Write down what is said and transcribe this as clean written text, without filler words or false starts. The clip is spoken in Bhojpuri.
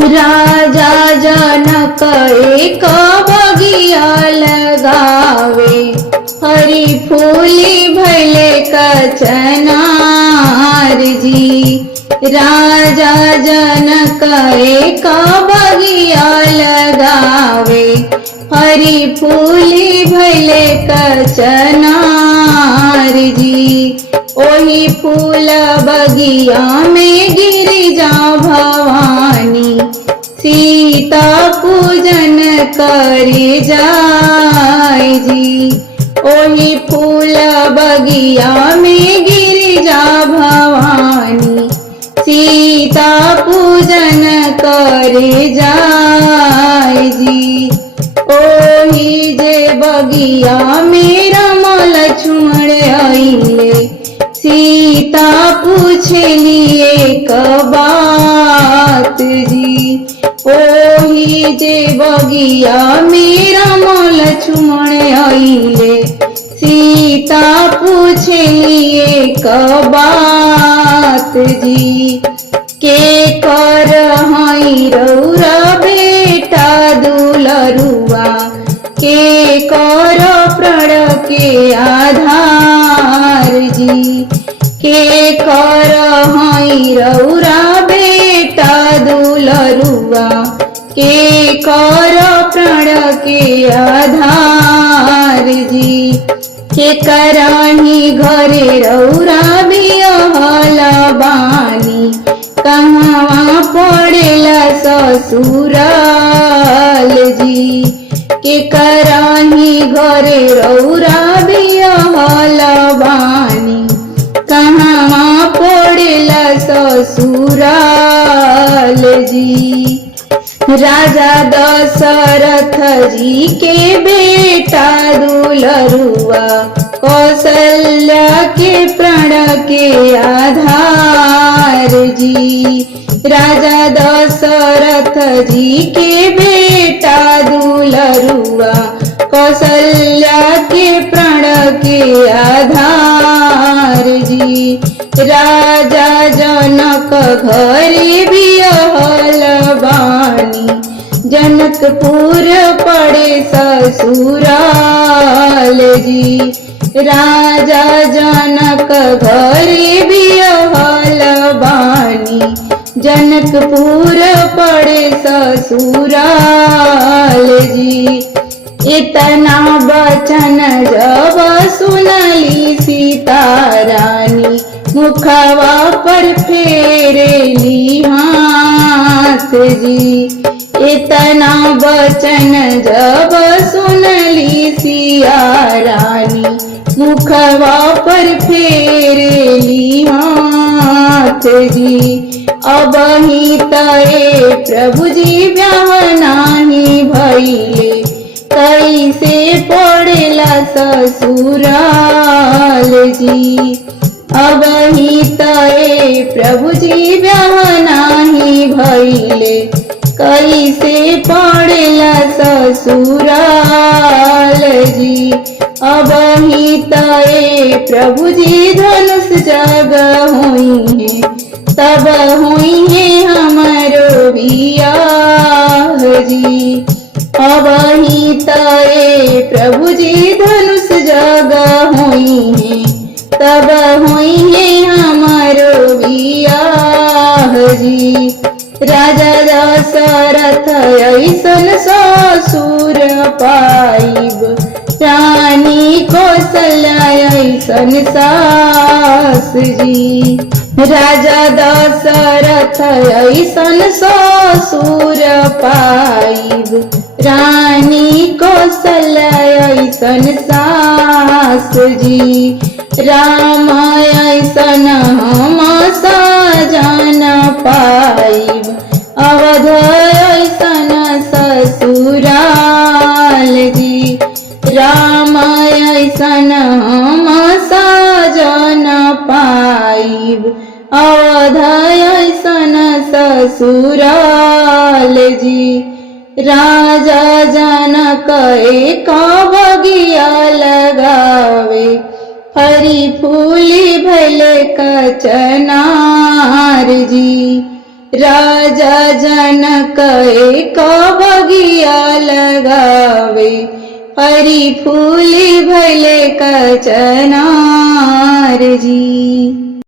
राजा जनक एक बगिया लगावे, हरी फूली भले कचनार जी। राजा जनक एक बगिया लगावे, हरी फूली भले कचनार जी। ओही फूल बगिया में गिरिजा भवानी, सीता पूजन करे जाय जी। ओही फूल बगिया में गिरिजा भवानी, सीता पूजन करे जाय जी। ओही जे बगिया में राम लक्ष्मण आइले, सीता पूछली एक बात जी। ओही जे बगिया में राम लक्ष्मण आइले, सीता पूछली एक बात जी। के कर हई रउरा बेटा दुलरुआ, के कर प्रण के आधार जी। के कर हई रउरा बेटा दुलरुआ, के कर प्रण के आधार जी। के कराही घरे रउरा बियहल बानी, कहवा पड़ेला ससुराल जी। के कराही घरे रउरा बियहल बानी, कहवा पड़ेला ससुराल जी। राजा दशरथ जी के बेटा दुलरुआ, कौशल्या के प्राण के आधार जी। राजा दशरथ जी के बेटा दुलरुआ, कौशल्या के प्राण के आधार जी। राजा जनक घरे बियहल बानी, जनकपुर पड़े ससुराल जी। राजा जनक घरे बियहल बानी, जनकपुर पड़े ससुराल जी। इतना बचन जब सुनली सीता रानी, मुखवा पर फेरेली हाथ जी। इतना बचन जब सुनली सिया रानी, मुखवा पर फेरेली हाथ जी। अब ही तरे प्रभु जी ब्याह नाही भइले, कैसे पड़ेला ससुराल जी। अब ही तरे प्रभु जी ब्याह नाही भइले, कैसे पड़ेला ससुराल जी। अब ही तरे प्रभु जी धनुष जग हुई है, तब हुई है हमारो बियाह जी। अब ही तरे प्रभु जी धनुष जग हुई है, तब हुई है हमारो बियाह जी। राजा दशरथ ऐसन ससुर पाइब, रानी कौशल्या ऐसन सास जी। राजा दशरथ ऐसन ससुर पाइब, रानी कौशल्या ऐसन सास जी। राम ऐसन हम सजन पाइब, अवध ऐसन ससुराल जी। राम ऐसन हम सजन पाइब, अवध ऐसन ससुराल जी। राजा जनक एक बगिया लगावे, हरी फूली भले कचनार जी। राजा जनक का बगिया लगावे, हरी फूली भले कचनार जी।